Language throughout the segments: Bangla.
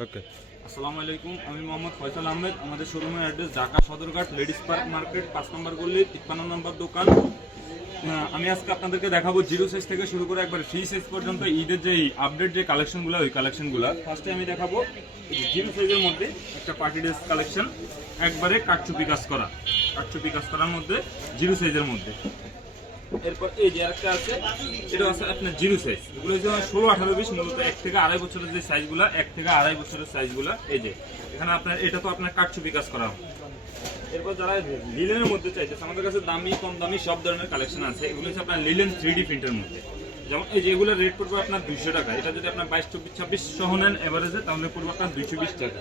ওকে। আসসালামু আলাইকুম, আমি মোহাম্মদ ফয়সাল আহমেদ। আমাদের শোরুমের address Dhaka Sadarghat ladies park market 5 নম্বর গলি 53 নম্বর দোকান। আমি আজকে আপনাদেরকে দেখাবো জিরো সাইজ থেকে শুরু করে একবার ফ্রি সাইজ পর্যন্ত ঈদের যে আপডেট যে কালেকশনগুলো, ওই কালেকশনগুলো ফার্স্টে আমি দেখাবো। জিরো সাইজের মধ্যে একটা পার্টি ড্রেস কালেকশন, একবারে কাটচুপি কাজ করার মধ্যে জিরো সাইজের মধ্যে। এরপর এই যে একটা আছে, এটা আছে আপনার জিরো সাইজ। এগুলো হচ্ছে 16-18-20, মূলত 1 থেকে 2.5 বছরের যে সাইজগুলো, 1 থেকে 2.5 বছরের সাইজগুলো। এই যে এখানে আপনার এটা তো আপনার কাটছবি কাজ করা। এরপর যারা লিলেনের মধ্যে চাইতেছে, আমাদের কাছে দামি কম দামি সব ধরনের কালেকশন আছে। এগুলো হচ্ছে আপনার লিলেন 3D প্রিন্টের মধ্যে। যেমন এই যে এগুলোর রেট পড়বে আপনার 200 টাকা। এটা যদি আপনার 22, 24, 26 সহ নেন এভারেজে, তাহলে পড়বে আপনার 220 টাকা।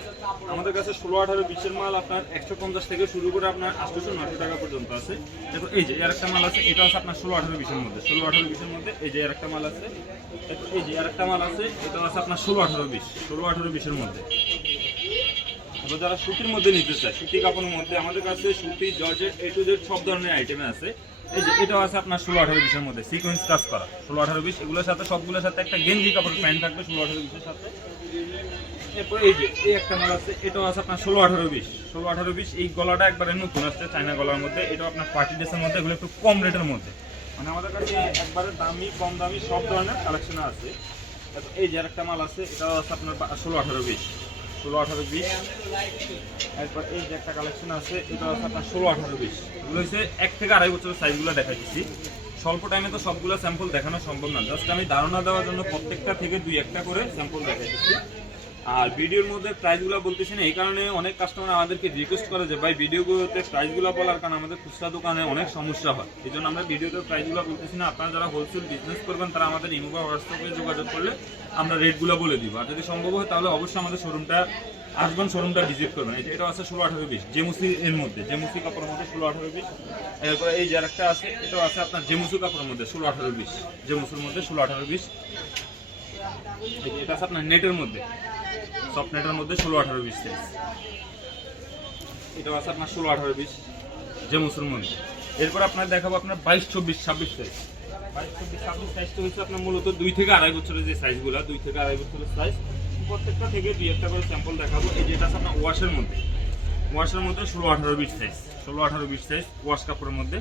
আমাদের কাছে 16-18-20 মাল আপনার 150 থেকে শুরু করে আপনার 800-900 টাকা পর্যন্ত আছে। এরপর এই যে আরেকটা মাল আছে, এটা আছে আপনার 16-18-20 মধ্যে। 16-18-20 মধ্যে এই যে আরেকটা মাল আছে। এরপর এই যে আরেকটা মাল আছে, এটা আছে আপনার 16-18-20 মধ্যে। যারা সুতির মধ্যে নিতে চায়, সুতি কাপড়ের মধ্যে আমাদের কাছে সুতি, জর্জেট, A to Z সব ধরনের আইটেমে আছে। এই যে এটাও আছে আপনার 16-18-20 মধ্যে, সিকোয়েন্স কাজ করা 16-18-20। এগুলোর সাথে সবগুলোর সাথে একটা গেঞ্জি কাপড় প্যান্ট থাকবে 16-18-20 সাথে। এরপর এই যে এই একটা মাল আছে, এটাও আছে আপনার 16-18-20। এই গলাটা একবারে নতুন আসছে, চায়না গলার মধ্যে। এটাও আপনার পার্টি ড্রেসের মধ্যে, এগুলো একটু কম রেটের মধ্যে। মানে আমাদের কাছে একবারে দামি কম দামি সব ধরনের কালেকশন আছে। এই যে আরেকটা মাল আছে, এটাও আছে আপনার 16-18-20। এরপর এই যে একটা কালেকশন আছে, এটা আছে আপনার 16-18-20। এগুলো হচ্ছে 1 থেকে 2.5 বছরের সাইজগুলো দেখাচ্ছি। স্বল্প টাইমে তো সবগুলো স্যাম্পল দেখানো সম্ভব না, জাস্ট আমি ধারণা দেওয়ার জন্য প্রত্যেকটা থেকে 2-1টা করে স্যাম্পল দেখাচ্ছি। আর ভিডিওর মধ্যে প্রাইসগুলো বলতেছি না, এই কারণে অনেক কাস্টমার আমাদেরকে রিকোয়েস্ট করে যে ভাই ভিডিওগুলোতে প্রাইসগুলো বলার, কারণ আমাদের খুচরা দোকানে অনেক সমস্যা হয়। এই জন্য আমরা ভিডিওতে প্রাইসগুলো বলতেছি না। আপনারা যারা হোলসেল বিজনেস করবেন, তারা আমাদের ইমো বা হোয়াটসঅ্যাপে যোগাযোগ করলে আমরা রেটগুলো বলে দিব। আর যদি সম্ভব হয় তাহলে অবশ্যই আমাদের শোরুমটা আসবেন, শোরুমটা ভিজিট করবেন। এটা আছে 16-18-20 জেমুসি এর মধ্যে, জেমুসি কাপড়ের মধ্যে 16-18-20। এরপরে এই যে আরেকটা আছে, এটাও আছে আপনার জেমুসি কাপড়ের মধ্যে 16-18-20, জেমুসির মধ্যে 16-18-20। এটা আছে আপনার নেটের মধ্যে, সফট নেটের মধ্যে 16-18-20 সাইজ। এটাও আছে আপনার 16-18-20 জেমুসির মধ্যে। এরপর আপনার দেখাবো আপনার 22-24-26 সাইজ। 22-24-26 সাইজটা হচ্ছে আপনার মূলত 2 থেকে 2.5 বছরের যে সাইজগুলো, 2 থেকে 2.5 বছরের সাইজ। প্রত্যেকটা থেকে 2-1টা করে স্যাম্পল দেখাবো। এই যে এটা আছে আপনার ওয়াশের মধ্যে, 16-18-20 সাইজ, 16-18-20 সাইজ ওয়াশ কাপড়ের মধ্যে।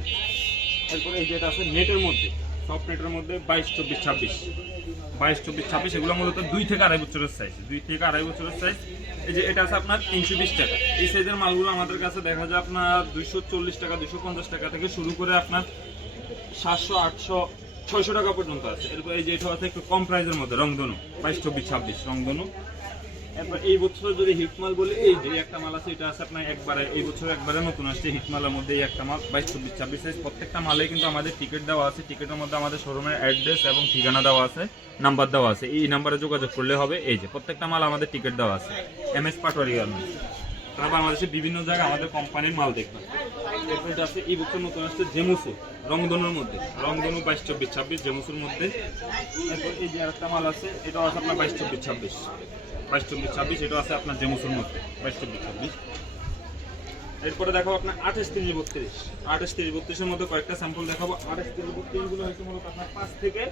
এরপর এই যে এটা আছে নেটের মধ্যে, সফট নেটের মধ্যে 22-24-26 এগুলো মূলত 2 থেকে 2.5 বছরের সাইজ, 2 থেকে 2.5 বছরের সাইজ। এই যে এটা আছে আপনার 320 টাকা। এই সাইজের মালগুলো আমাদের কাছে দেখা যায় আপনার 240 টাকা, 250 টাকা থেকে শুরু করে আপনার 700, 800, 600 টাকা পর্যন্ত আছে। এরপর এই যে এটা আছে একটু কম প্রাইসের মধ্যে, রংধনু 22-24-26 রংধনু। এরপর এই বছর যদি হিটমাল বলে, এই যে একটা মাল আছে, এটা আছে আপনার একবারে এই বছর একবারে নতুন আসছে হিটমালের মধ্যে এই একটা মাল 22-24-26 সাইজ। প্রত্যেকটা মালে কিন্তু আমাদের টিকিট দেওয়া আছে, টিকিটের মধ্যে আমাদের শোরুমের অ্যাড্রেস এবং ঠিকানা দেওয়া আছে, নাম্বার দেওয়া আছে। এই নাম্বারে যোগাযোগ করলে হবে। এই যে প্রত্যেকটা মাল আমাদের টিকিট দেওয়া আছে, MS পাটোয়ারি গার্মেন্টস। তারা বাংলাদেশের বিভিন্ন জায়গায় আমাদের কোম্পানির মাল দেখবেন। এরপর এটা আছে এই বছর নতুন আসছে জেমুসু রংধনুর মধ্যে, রংধনু 22-24-26 জেমুসুর মধ্যে। এরপর এই যে আরেকটা মাল আছে, এটাও আছে আপনার 22-24-26 এটা আছে আপনার জেমুসুর মধ্যে 22-24-26। এরপরে দেখাবো আপনার 28-30-32 এর মধ্যে কয়েকটা স্যাম্পল দেখাবো। 28-30-32 গুলো হচ্ছে মূলত আপনার 5 থেকে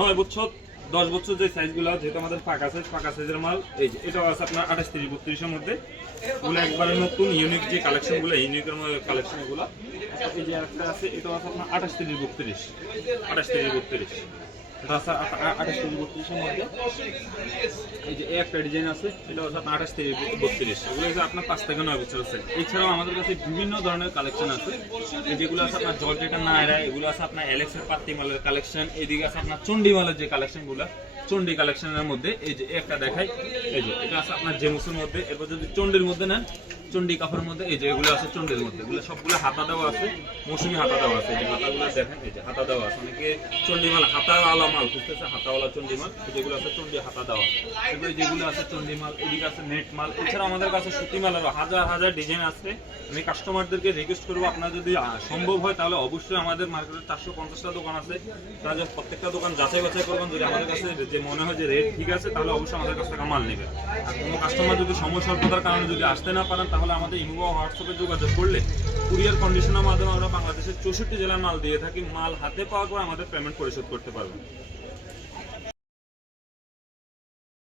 9 বছর 10 বছর যে সাইজগুলো, যেহেতু আমাদের ফাঁকা সাইজের মাল। এই যে এটাও আছে আপনার 28-32 এর মধ্যে। এগুলো একবারে নতুন ইউনিক যে কালেকশনগুলো, ইউনিকের মধ্যে কালেকশন এগুলো। এই যে একটা আছে, এটাও আছে আপনার 28-32 এটা আছে 28-32 এর মধ্যে। এই যে একটা ডিজাইন আছে, এটা হচ্ছে আপনার 28-32। এগুলো হচ্ছে আপনার 5 থেকে 9 বছর আছে। এছাড়াও আমাদের কাছে বিভিন্ন ধরনের কালেকশন আছে, যেগুলো আছে আপনার জর্জেটের নায়রা, এগুলো আছে আপনার অ্যালেক্সের পাত্তি মালের কালেকশন। এইদিকে আছে আপনার চন্ডি মালের যে কালেকশনগুলো, চন্ডি কালেকশনের মধ্যে এই যে একটা দেখাই। এই যে এটা আছে আপনার জেমুসের মধ্যে। এরপর যদি চন্ডির মধ্যে নেন, চন্ডি কাপড়ের মধ্যে এই যে এগুলো আছে চন্ডির মধ্যে। এগুলো সবগুলো হাতা দেওয়া আছে, মৌসুমি হাতা দেওয়া আছে। এই যে হাতাগুলো দেখেন, এই যে হাতা দেওয়া আছে। অনেকে চন্ডি মাল হাতাওয়ালা মাল খুঁজতেছে, হাতাওয়ালা চন্ডি মাল, যেগুলো আছে চন্ডি হাতা দেওয়া। এগুলো যেগুলো আছে চন্ডি মাল, এদিকে আছে নেট মাল। এছাড়া আমাদের কাছে সুতি মালেরও হাজার হাজার ডিজাইন আছে। আমি কাস্টমারদেরকে রিকোয়েস্ট করবো, আপনার যদি সম্ভব হয় তাহলে অবশ্যই আমাদের মার্কেটে 450টা দোকান আছে, তারা যে প্রত্যেকটা দোকান যাচাই বাছাই করবেন। যদি আমাদের কাছে যে মনে হয় যে রেট ঠিক আছে, তাহলে অবশ্যই আমাদের কাছ থেকে মাল নেবেন। আর কোনো কাস্টমার যদি সময় স্বল্পতার কারণে যদি আসতে না পারেন, তাহলে আমাদের ইমো বা হোয়াটসঅ্যাপে যোগাযোগ করলে কুরিয়ার কন্ডিশনের মাধ্যমে আমরা বাংলাদেশের 64 জেলার মাল দিয়ে থাকি। মাল হাতে পাওয়ার পর আমাদের পেমেন্ট পরিশোধ করতে পারবেন।